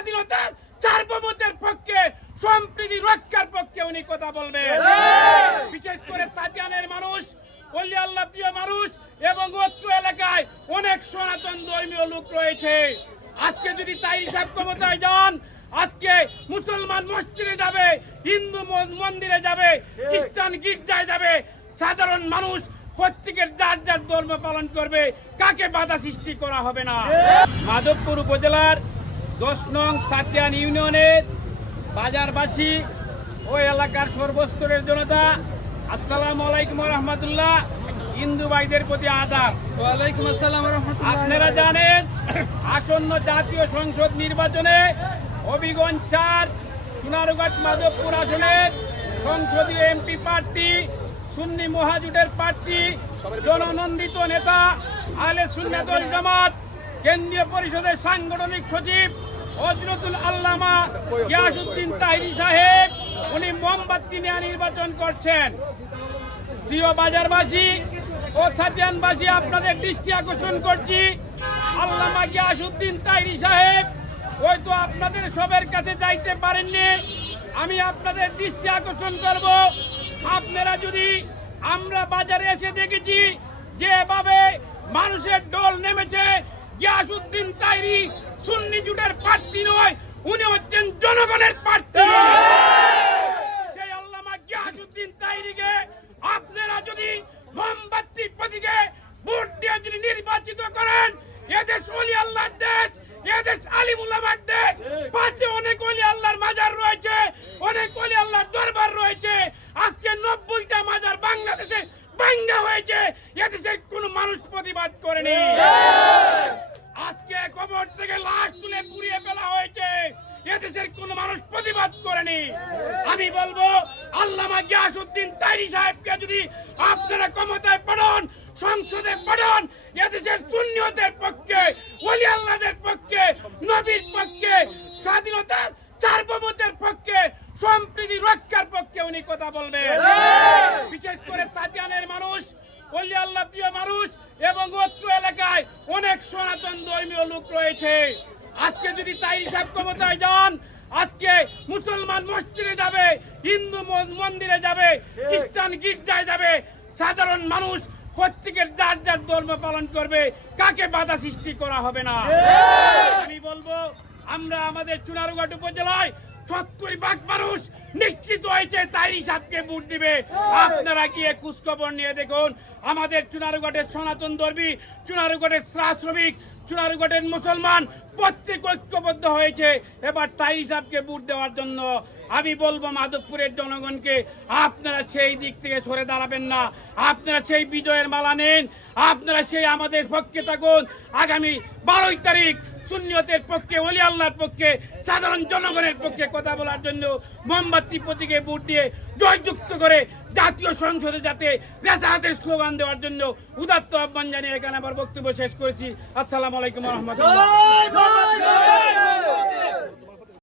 স্বাধীনতার সার্বভৌমত্বের পক্ষে সম্প্রীতি রক্ষার পক্ষে উনি কথা বলবেন। বিশেষ করে সাতিয়ানের মানুষ আল্লাহ প্রিয় মানুষ এবং অত্র এলাকায় অনেক সনাতন ধর্মীয় লোক রয়েছে। আজকে যদি তাই হিসাব ক্ষমতায় যান আজকে মুসলমান মসজিদে যাবে হিন্দু মন্দিরে যাবে খ্রিস্টান গির্জায় যাবে সাধারণ মানুষ প্রত্যেকের যার যার ধর্ম পালন করবে কাকে বাধা সৃষ্টি করা হবে না? মাধবপুর উপজেলার দশ নং সাতিয়ান ইউনিয়নের বাজারবাসী ও এলাকার সর্বস্তরের জনতা আসসালামু আলাইকুম রহমতুল্লাহ। হিন্দু ভাইদের প্রতি আদাব। ওয়ালাইকুম আসসালাম রহমতুল্লাহ। আপনারা জানেন আসন্ন জাতীয় সংসদ নির্বাচনে হবিগঞ্জ চার চুনারুঘাট মাধবপুর আসনের সংসদীয় এমপি প্রার্থী সুন্নি মহাজুটের প্রার্থী জননন্দিত নেতা আলে সুন্নাতুল জামাত কেন্দ্রীয় পরিষদের সাংগঠনিক সচিব হজরতুল আল্লামা গিয়াসুদ্দিন তাহিরি সাহেব, উনি মোমবাতি নিয়ে নির্বাচন করছেন। প্রিয় বাজারবাসী ও ছাতিয়ানবাসী আপনাদের দৃষ্টি আকর্ষণ করছি। আল্লামা গিয়াসুদ্দিন তাইরি সাহেব, হয়তো আপনাদের সবের কাছে যাইতে পারেননি। আমি আপনাদের দৃষ্টি আকর্ষণ করব। আপনারা যদি আমরা বাজারে এসে দেখেছি, যেভাবে গিয়াসুদ্দিন তাইরি সুন্নি জুটের প্রার্থী নয়, উনি হচ্ছেন জনগণের প্রার্থী। সেই আল্লামা গিয়াসুদ্দিন তাইরিকে আপনারা যদি মোমবাতি প্রতীকে ভোট দিয়ে যদি নির্বাচিত করেন, এদেশ অলি আল্লাহর দেশ, এদেশ আলিমুল্লামার দেশ, পাশে অনেক অলি আল্লাহর মাজার রয়েছে, অনেক অলি আল্লাহর দরবার রয়েছে। আজকে নব্বইটা মাজার বাংলাদেশে ভাঙ্গা হয়েছে, এদেশের কোনো মানুষ প্রতিবাদ করেনি। লাশ তুলে পুড়িয়ে ফেলা হয়েছে। এদেশের কোন মানুষ প্রতিবাদ করেনি। আমি বলব আল্লামা গিয়াসউদ্দিন তাইরি সাহেবকে যদি আপনারা ক্ষমতায় পাঠান সংসদে পাঠান এদেশের শূন্যদের পক্ষে ওলি আল্লাহদের পক্ষে নবীর পক্ষে স্বাধীনতার সার্বভৌমত্বের পক্ষে সম্প্রীতি রক্ষার পক্ষে উনি কথা বলবেন। বিশেষ করে সাতিয়ানের মানুষ অলি আল্লাহ প্রিয় মানুষ এবং এলাকায় অনেক সনাতন ধর্মীয় লোক রয়েছে। আজকে যদি তাই হিসাব ক্ষমতায় যান আজকে মুসলমান মসজিদে যাবে হিন্দু মন্দিরে যাবে খ্রিস্টান গির্জায় যাবে সাধারণ মানুষ প্রত্যেকের যার যার ধর্ম পালন করবে কাকে বাধা সৃষ্টি করা হবে না? আমি বলব আমরা আমাদের চুনারুঘাট উপজেলায় সত্তর ভাগ মানুষ নিশ্চিত হয়েছে তাই হিসাবকে ভোট দিবে। আপনারা গিয়ে খোঁজখবর নিয়ে দেখুন আমাদের চুনারুঘাটের সনাতন ধর্মী চুনারুঘাটের শ্রা শ্রমিক চুনারুঘাটের মুসলমান প্রত্যেক ঐক্যবদ্ধ হয়েছে। এবার তাই হিসাবকে ভোট দেওয়ার জন্য আমি বলব মাধবপুরের জনগণকে আপনারা সেই দিক থেকে সরে দাঁড়াবেন না। আপনারা সেই বিজয়ের মালা নেন আপনারা সেই আমাদের পক্ষে থাকুন। আগামী বারোই তারিখ সুন্নিয়তের পক্ষে, ওলি আল্লাহর পক্ষে, সাধারণ জনগণের পক্ষে কথা বলার জন্য মোমবাতি প্রতীকে ভোট দিয়ে জয়যুক্ত করে জাতীয় সংসদে যাতে রেসাহাতের স্লোগান দেওয়ার জন্য উদাত্ত আহ্বান জানিয়ে এখানে আবার বক্তব্য শেষ করেছি। আসসালামু আলাইকুম রহমতুল্লাহ।